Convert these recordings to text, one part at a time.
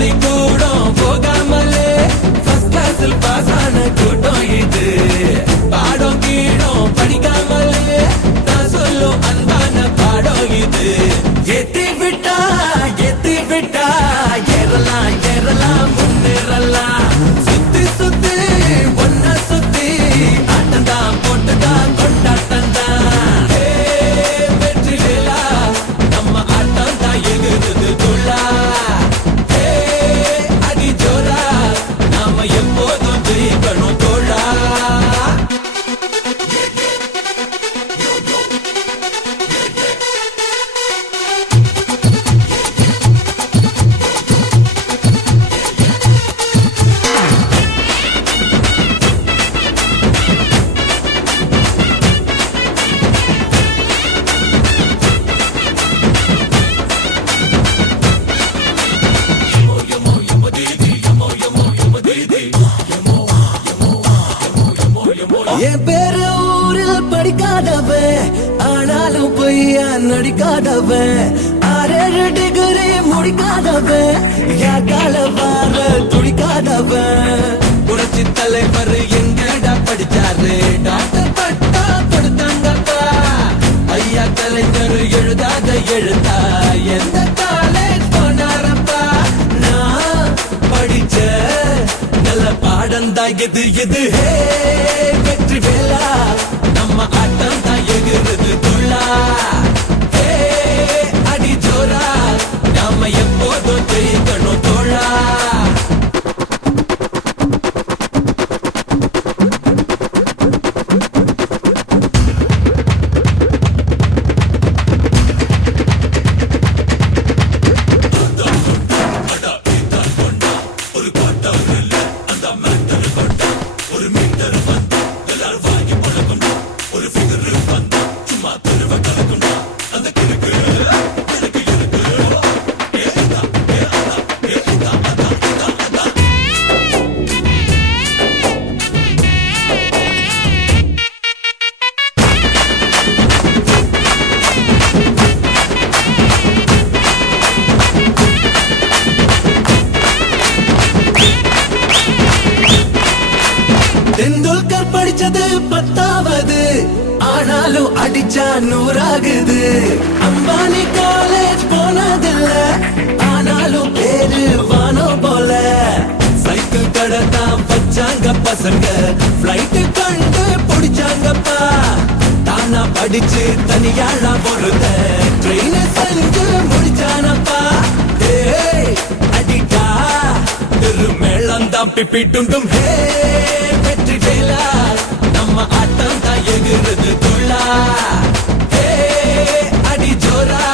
பள்ளிக்கூடம் போகாமலே ஃபர்ஸ்ட் கிளாஸில் பாஸ் ஆன கூட்டம் இது. பாடம் கீடம் படிக்காமலே நான் சொல்லும் அன்பான பாடம் இது. ஏத்தி விட்டா ஏறலாம் ஏறலாம் முன்னேறலாம். சுத்தி சுத்தி ஒன்ன சுத்தி ஆட்டந்தான் போட்டுதான் கொண்டாட்டந்தான். வெற்றி வேலா நம்ம ஆட்டம் தான் எகுது துள்ளா. அடி ஜோரா நாம எப்போதும் ஜெயிக்கணும் தோழா. என் பேரு ஊரில் படிக்காதவன், ஆனாலும் பொய்யா நடிக்காதவன். 6 டிகிரி முடிக்காதவன், யாக்கால வார துடிக்காதவன். புரட்சி தலைவர் எங்கடா படிச்சாரு, டாக்டர் பட்டா கொடுத்தாங்கப்பா. ஐயா கலைஞர் எழுதாத எழுத்தா எந்த காலேஜ் போனாரப்பா. நான் படிச்ச நல்ல பாடம் தான் எது வெற்றி வேலா நம்ம ஆட்டம் தான் எகுறது துள்ளா. அடி ஜோரா நாம எப்போதும் ஜெயிக்கணும் தோழா. தெண்டுல்கர் படிச்சது 10வது, ஆனாலும் அடிச்சா 100 ஆகுது. அம்பானி காலேஜ் போனதில்ல, ஆனாலும் பேரு வானம் போல. சைக்கிள் கடை தான் வச்சாங்க பசங்க, பிளைட் கண்டு பிடிச்சாங்கப்பா. தானா படிச்சு தனியாளா பொறுத்த ட்ரெயின் செஞ்சு முடிச்சானப்பா. அடிட்டா திருமேளம் தான் பிப்பி டுண்டும். வெற்றி வேலா நம்ம ஆட்டம் தான் எகுறது துள்ளா. அடி ஜோரா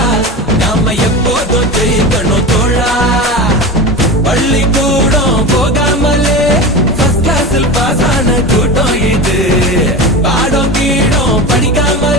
நாம எப்போதும் ஜெயிக்கணும் தோழா. பள்ளிக்கூடம் போகாமலே ஃபர்ஸ்ட் கிளாஸில் பாஸ் ஆன கூட்டம் இது. பாடம் கீடம் படிக்காம